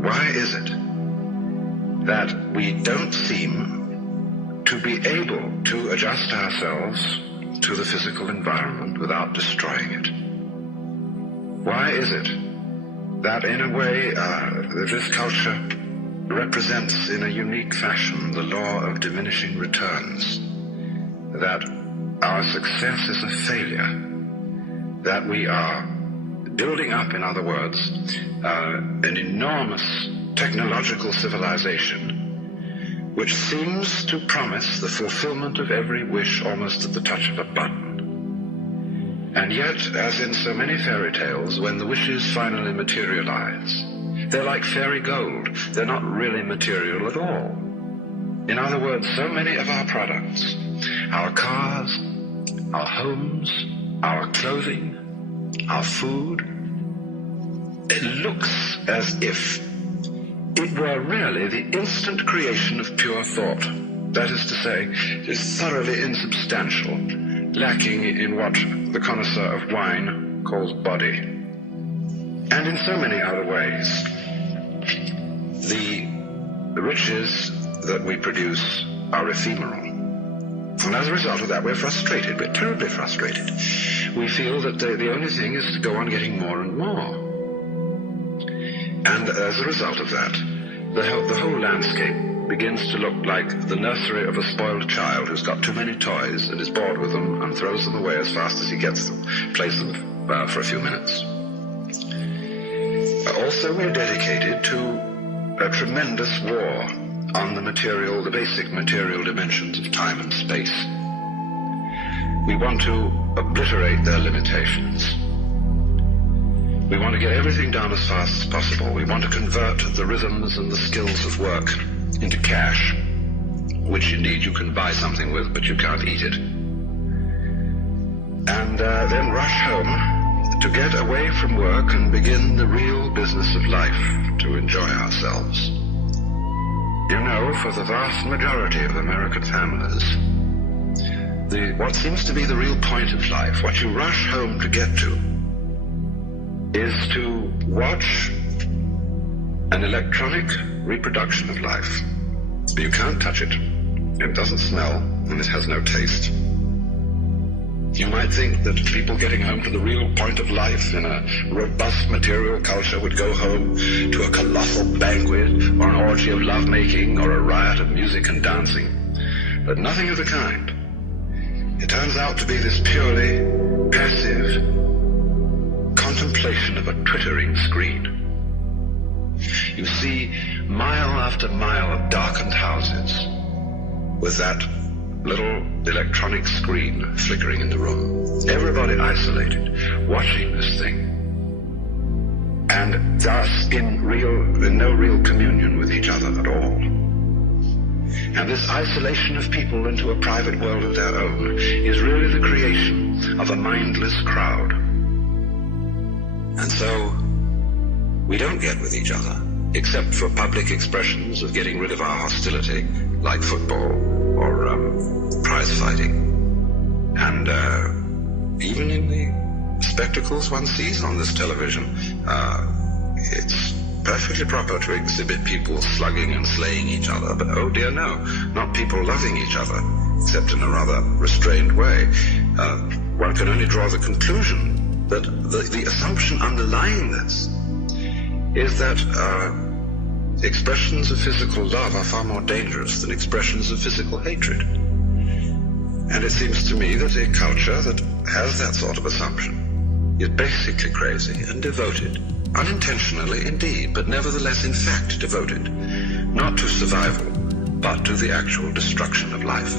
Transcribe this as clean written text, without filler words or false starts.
Why is it that we don't seem to be able to adjust ourselves to the physical environment without destroying it? Why is it that in a way this culture represents in a unique fashion the law of diminishing returns, that our success is a failure, that we are building up, in other words, an enormous technological civilization which seems to promise the fulfillment of every wish almost at the touch of a button. And yet, as in so many fairy tales, when the wishes finally materialize, they're like fairy gold. They're not really material at all. In other words, so many of our products, our cars, our homes, our clothing, our food, it looks as if it were really the instant creation of pure thought. That is to say, it is thoroughly insubstantial, lacking in what the connoisseur of wine calls body. And in so many other ways, the riches that we produce are ephemeral. And as a result of that, we're frustrated. We're terribly frustrated. We feel that the only thing is to go on getting more and more. And as a result of that, the whole landscape begins to look like the nursery of a spoiled child who's got too many toys and is bored with them and throws them away as fast as he gets them, plays them for a few minutes. Also, we're dedicated to a tremendous war on the basic material dimensions of time and space. We want to obliterate their limitations. We want to get everything done as fast as possible. We want to convert the rhythms and the skills of work into cash, which indeed you can buy something with, but you can't eat it. And then rush home to get away from work and begin the real business of life, to enjoy ourselves. You know, for the vast majority of American families, what seems to be the real point of life, what you rush home to get to, is to watch an electronic reproduction of life. You can't touch it. It doesn't smell, and it has no taste. You might think that people getting home to the real point of life in a robust material culture would go home to a colossal banquet or an orgy of lovemaking or a riot of music and dancing. But nothing of the kind. It turns out to be this purely passive contemplation of a twittering screen. You see mile after mile of darkened houses with that little electronic screen flickering in the room. Everybody isolated, watching this thing, and thus in no real communion with each other at all. And this isolation of people into a private world of their own is really the creation of a mindless crowd. And so we don't get with each other, except for public expressions of getting rid of our hostility, like football or prize fighting. And even in the spectacles one sees on this television, it's perfectly proper to exhibit people slugging and slaying each other, but oh dear no, not people loving each other, except in a rather restrained way. One can only draw the conclusion that the assumption underlying this is that expressions of physical love are far more dangerous than expressions of physical hatred. And it seems to me that a culture that has that sort of assumption is basically crazy and devoted, unintentionally indeed, but nevertheless in fact devoted, not to survival, but to the actual destruction of life.